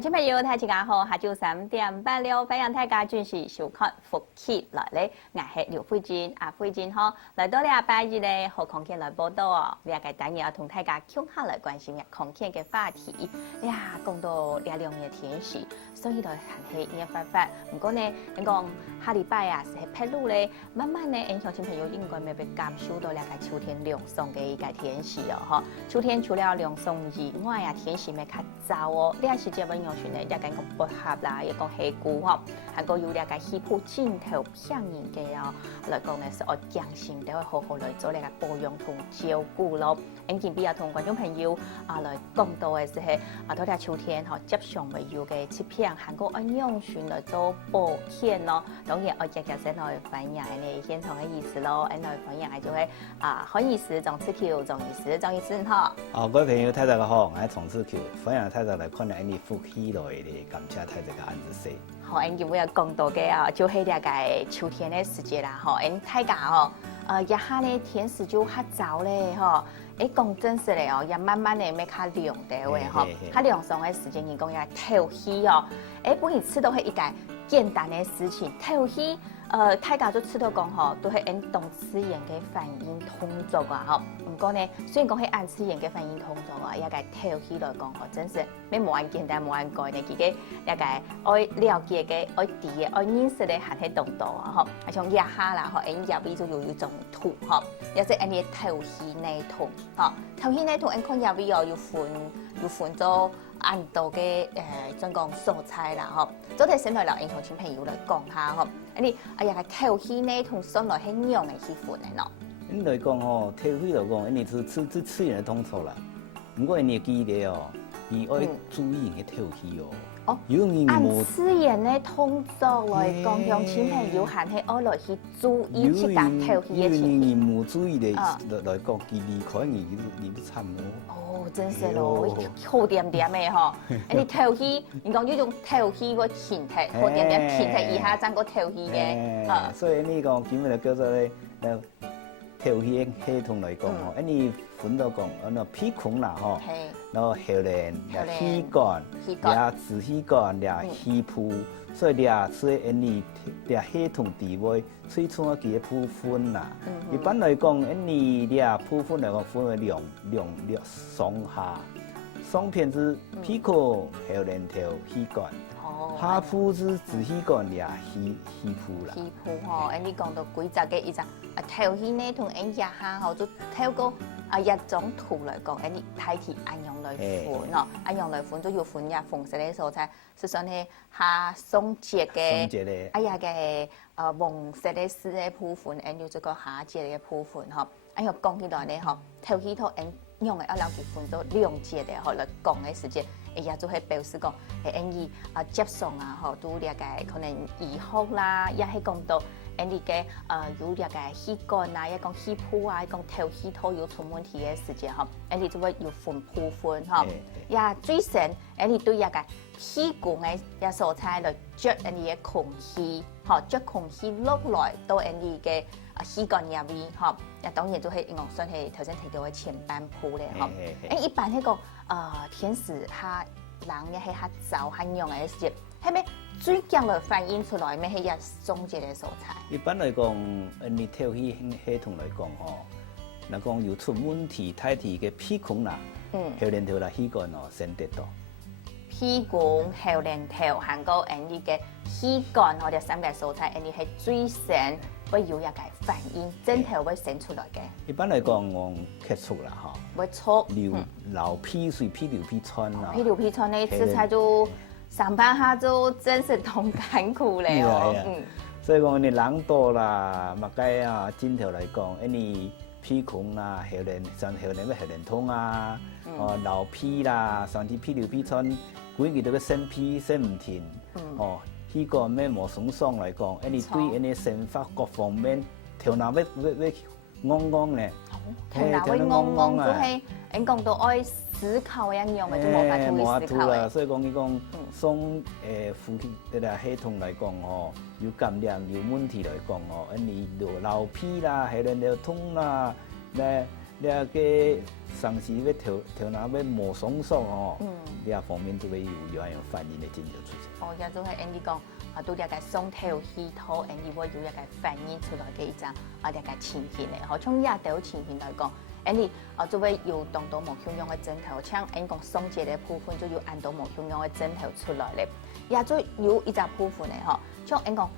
听众朋友，大家好，下晝3:8了，歡迎大家準時收看福氣來咧，我係劉慧珍，慧珍吼，來到了拜日咧，好空間來報道哦，呢個單元要同大家共下來關心下空間嘅話題。呀，講到呢兩年天氣，所以來係熱發發。不過呢，你講下禮拜啊，係披露咧，慢慢咧，聽眾朋友應該未被感受到呢個秋天涼爽嘅一個天氣哦，嗬。秋天除了涼爽以外啊，天氣咪較燥哦，呢個時節用船咧，一講薄荷啦，一講香菇吼，還個有兩個氣泡鏡頭騙人嘅哦，來講咧是我精心都會好好來做呢個保養同照顧咯。今天比較同觀眾朋友來講到嘅是係到啲秋天吼接上未有嘅切片，還個按用船來做保險咯。當然我日日先來分享呢現場嘅意思咯，來分享就係何醫師、總刺球、總醫師吼。各位朋友，大家好，我係總刺球，分享大家來看下呢福氣來嘅感謝大家嘅安子事。好，今日講到嘅啊，就係呢個秋天嘅時節啦，吼，大家吼，一下呢天時就較早咧，吼。講真實咧哦，也慢慢咧咪較涼啲位吼，較涼爽嘅時間，人講也透氣哦。本然吃到係一個簡單嘅事情，透氣，大家都知道講吼，都係按動詞形嘅反應動作啊，吼。唔過呢，雖然講係按詞形嘅反應動作啊，一個透氣來講吼，真是咩冇按簡單冇按改呢，佢嘅一個愛了解嘅、愛知嘅、愛認識嘅係喺動作啊，吼。像一下啦，吼，入邊就有一種土，吼，也是按啲透氣內土。頭先咧同人講入邊要分做按度嘅總講蔬菜啦，嗬。昨天先來留英雄親朋友來講下，嗬。你個頭氣咧同上來係樣嘅氣氛嘅咯。你來講吼，頭氣來講，你是吃人嘅通錯啦。不過你記得哦，你要注意你嘅頭氣哦。按吃人嘅動作來講，讓親朋友係愛來去注意去打頭氣嘅情況。你冇注意嚟來講，佢離開你都慘咯。哦，真係咯，好點點嘅嗬。你頭氣，你講呢種頭氣個前提，好點點前提以下爭個頭氣嘅。所以呢個叫咩叫做咧？頭氣系統來講吼，你分到講，鼻孔啦吼，然後後邊氣管，倆支氣管，倆氣泡，所以你系統地位最重要嘅部分啦。一般來講，你部分來講分為兩上下，上片是鼻孔、後邊頭氣管。下鋪是支氣管倆氣泡啦。氣泡吼，你講到規則嘅一隻頭氣呢，同一下吼，就透過一種圖來講，你睇睇按樣來分咯，按樣來分就要分呀紅色嘅蔬菜，實際上係下松節嘅，嘅黃色嘅絲嘅部分，按要這個下節嘅部分吼，按要講起來呢吼，頭氣頭用嘅一兩節分咗兩節嘅吼來講嘅時間。也就係表示講，你接送啊，嗬，都了解可能醫學啦，也係講到你嘅有了解氣管啊，一講氣泡啊，一講頭氣頭有出問題嘅時間，嗬，你就會要分部分，嗬，也最先你對一個氣管嘅一蔬菜來捉你嘅空氣，嗬，捉空氣落來到你嘅氣管入邊，嗬，當然都係我算係頭先提到嘅前半部咧，嗬，一般呢個天時下人嘅係較早較用嘅時，係咪最強來反映出來咩係一種節嘅蔬菜？一般來講，你頭氣系統來講吼，嗱講有出問題，太體嘅鼻孔啦，後邊頭啦氣管哦先得到。鼻管、後邊頭，還有你嘅氣管，或者三個蔬菜，你係最先會有一個反應，整體會生出來嘅。一般來講，我結束啦嚇。會出流鼻水、鼻流鼻川啦。鼻流鼻川呢，吃菜就上班下就真是同艱苦咧哦。所以講你人多啦，物解啊，整體來講，你鼻孔啦、後邊像後邊痛啊，流鼻啦，甚至鼻流鼻川，規個都個生鼻生唔停，氣管咩冇損傷來講，你對你生發各方面頭腦要嗡嗡咧，頭腦會嗡嗡都係，你講到愛思考一樣嘅都冇法度去思考嘅。所以講你講從呼吸嘅系統來講哦，有感染有問題來講哦，你流鼻啦，係咧痛啦，咧個上时要头脑要磨松松哦，你啊方面就会有安样反应的真就出现。哦，也就是安尼讲，都了解松头气头，安尼会有一个反映出来嘅一张了解情形咧。吼，从亚头情形来讲，安尼就会有动到无香样嘅枕头，像安讲松节嘅部分就有按到无香样嘅枕头出来咧。也就有一只部分咧，吼，像安讲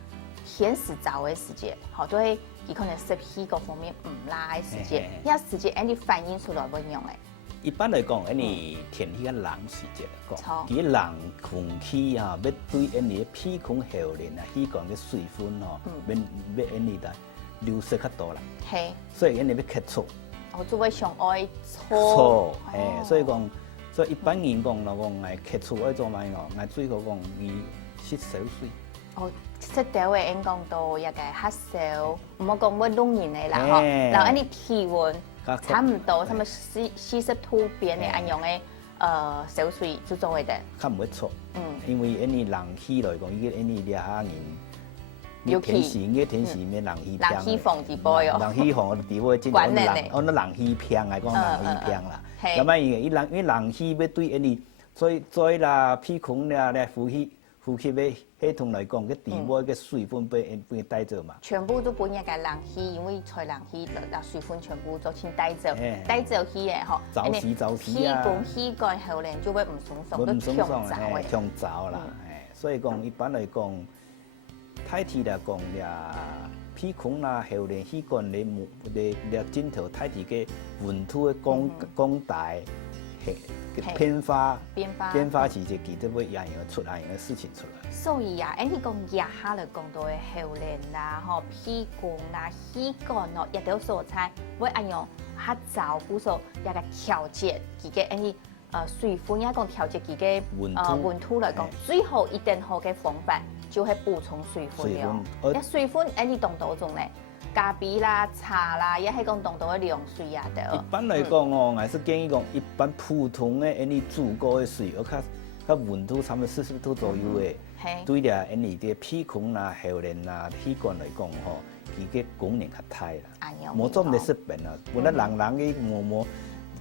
天时早嘅时节，吼，都係伊可能湿氣各方面唔拉嘅時節，一時節安尼反映出來乜樣咧？一般來講，安尼天氣較冷時節來講，啲冷空氣啊，要對安尼屁孔後面啊，氣管嘅水分哦，要安尼來流失較多啦。係，所以安尼要吸觸。哦，就會上愛搓。所以講，所以一般人講咯，講愛吸觸愛做咩咯？愛最好講伊洗手水。哦，洗掉嘅應講到一個黑手，唔好講乜弄人嚟啦，嗬。然後安尼體溫差唔多，差唔多40度邊嘅安樣嘅手水就做會得。較唔會錯，因為安尼冷氣來講，伊個安尼掠下人，你天時嘅天時咩冷氣片，冷氣房直播哟，冷氣房直播真係冷，我冷氣片嚟講冷氣片啦。咁啊，伊冷氣要對安尼再啦屁孔啦咧呼吸嘅系統來講，個地膜嘅水分被帶走嘛。全部都本一個冷氣，因為吹冷氣嗱水分全部都先帶走，帶走去嘅嗬。走時啊！氣管後咧就會唔爽爽，都強燥嘅。強燥啦，所以講一般來講，太體來講呀，屁孔啦後咧氣管咧枕頭太體嘅溫度嘅降大。變化其實佢都會有出現嘅事情出來。所以啊，你講腋下嚟講到嘅後鏈啦、嗬屁股啦、氣管咯，亦都所在會按樣較照顧所一個調節佢嘅呢水分，一講調節佢嘅溫度嚟講，最好一定好嘅方法就係補充水分了。一水分你當到種咧。咖啡啦、茶啦，也係講當到嘅涼水啊的。一般來講哦，我是建議講，一般普通嘅any煮過嘅水，我較溫度差唔多40度左右嘅，對啦，any啲屁孔啦、後鏈啦、氣管來講吼，佢嘅功能較大啦。冇做唔得濕病啊，本來人嘅冇。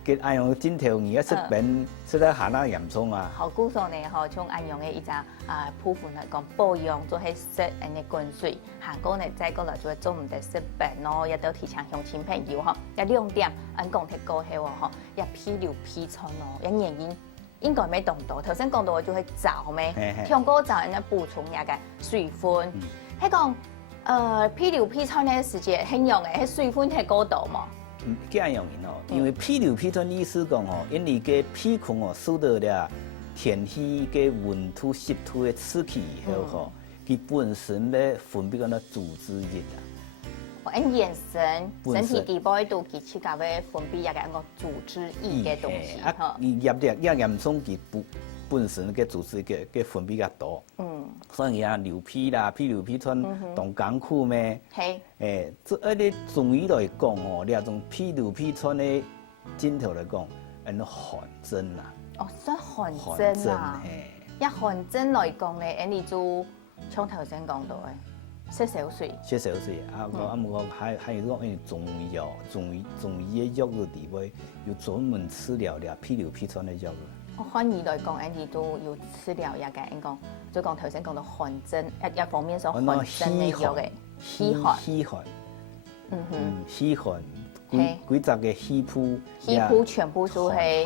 嘅按樣枕頭而家濕病，濕得下哪嚴重啊！好古早呢，嗬，從按樣嘅一隻部分嚟講，保養做係濕誒嘅滾水，行過呢再過來就係做唔得濕病咯，亦都提倡鄉親朋友嗬，有兩點按講睇過後嗬，一屁流屁瘡咯，有原因應該未動到，頭先講到嘅就係燥咩，聽過就係補充一個水分，係講屁流屁瘡呢時節很用嘅，係水分係高度嘛。這樣樣哦，因為屁流屁瘡意思講哦，因為個屁孔哦受到了天氣嘅溫度、濕度嘅刺激以後吼，佢本身咧分泌嗰個組織液啊。哦，因延伸身體基本都佢自家會分泌一個組織液嘅東西嚇。你嚴重佢本身嘅組織嘅分泌較多。所以啊，流屁啦、屁流屁瘡動艱苦咩？係。即係啲中醫來講哦，呢種屁流屁瘡嘅枕頭來講，係汗蒸啦。哦，所以汗蒸啊。一汗蒸來講咧，你就像頭先講到嘅，洗手水。洗手水啊，我還有講中藥，中醫嘅藥嘅地位，有專門治療屁流屁瘡嘅藥。漢醫來講，你都要治療一個，應講就講頭先講到汗蒸，一方面所汗蒸嘅藥嘅氣汗，氣汗，幾隻嘅氣泡全部都係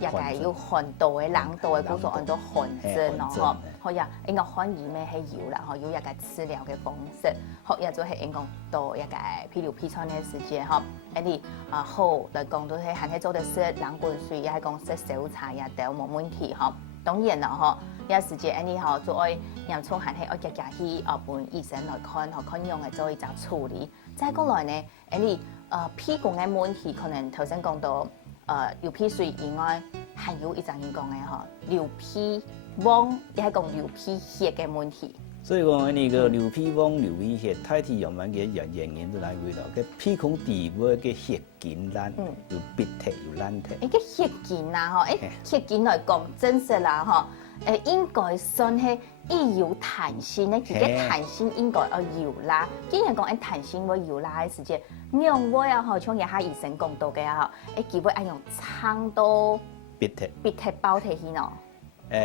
一個要寒度嘅冷度嘅，嗰種按照汗蒸咯，嗬，好呀，應該漢醫咩係要啦，嗬，要一個治療嘅方式，學日就係應講到一個屁流屁瘡嘅時節，嗬，你好來講都係行喺做啲洗冷滾水，也係講洗手茶也都冇問題，嗬。當然啦，嗬，有時節你嗬做愛嚴重行喺我日日去本醫生來看，嗬，看用嚟做一隻處理。再過來呢，你屁股嘅問題可能頭先講到。流屁水以外，還有一種人講嘅嗬，流屁汪，亦係講流屁血嘅問題。所以講呢個流皮癀、流皮血，大體用緊嘅原因就係為咗個皮孔底部嘅血筋爛，有逼體有爛體。個血筋啊，吼，血筋來講真實啦，吼，應該算係易有彈性咧，其個彈性應該要有啦。既然講彈性會有啦嘅時節，兩位啊，吼，像也下醫生講到嘅啊，吼，基本係用撐到逼體包體去喏。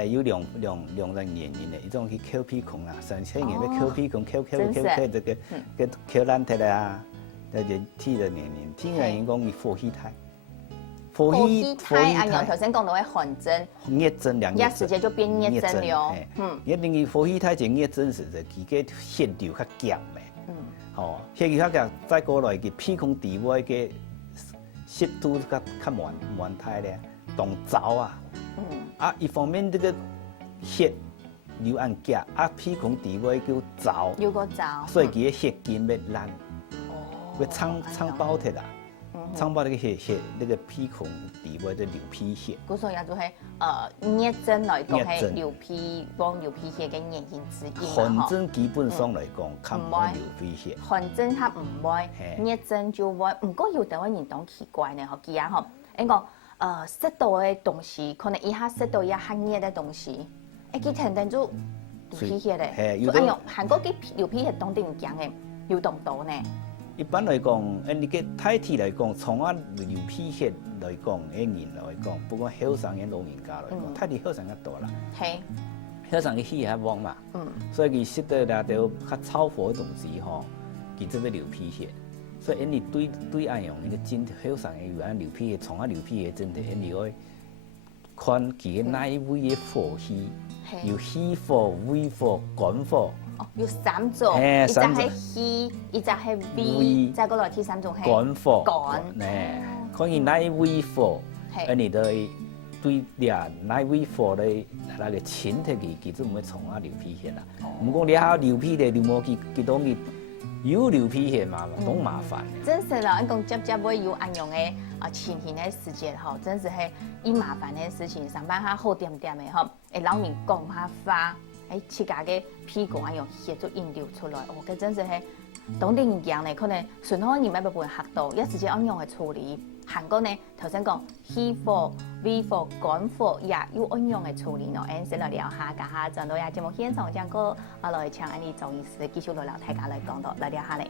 有兩種原因的，一種去扣皮孔啦，上千年的扣皮孔，扣這個扣爛體啦，這就體的原因。體的原因講伊火氣太，火氣太，阿娘頭先講到嘅寒症，熱症兩熱，一時間就變熱症了。一定伊火氣太就熱症時就佢個血流較強嘅，吼，血流較強，再過來佢皮孔底部嘅濕度較滿太咧，動燥啊。一方面這個血流按夾，皮孔底部叫燥，有個燥，所以佢嘅血筋要爛，會撐爆體啦，撐爆呢個血，呢個皮孔底部就流皮血。嗰所以就係熱症來講係流皮癀、流皮血嘅原因之一。寒症基本上來講，佢唔會流皮血。寒症它唔會，熱症就會。唔過有啲人當奇怪呢，嗬，佢啊嗬，應該。濕度嘅東西，可能一下濕度一下熱嘅東西，佢天天就流皮血咧。所以用韓國嘅流皮血當定講嘅有咁多呢。一般來講，你嘅大體來講，從啊流皮血來講，人來講，不過後生嘅老人家來講，大體後生較多啦。係。後生嘅血較旺嘛。所以佢食得啦，就較燥火嘅東西吼，佢就會流皮血。所以你對按用呢個針後生嘅有按流皮嘅，從啊流皮嘅針體，你要看佢嘅哪一位嘅火氣，有虛火、微火、乾火。哦，有三種，一隻係虛，一隻係微，再過來第三種係乾火。乾。看佢哪一位火，你就對倆哪一位火咧，那個淺體佢就唔會從啊流皮血啦。唔過你下流皮嘅，你冇佢當佢。有流皮血嘛，都麻煩。真是啦，你講接會有安樣嘅情形嘅時節吼，真是係以麻煩嘅事情，上班下好點點嘅吼，老人講下話，自家嘅屁股安樣血就引流出來，佢真是係當地人講咧，可能順康人咪不會學到，一時間安樣去處理。韓國呢頭先講虛火、微火、乾火也有安樣嘅處理咯。先來聊下，家下轉到也節目現場講過，我來請安尼周醫師繼續來聊大家來講到來聊下咧。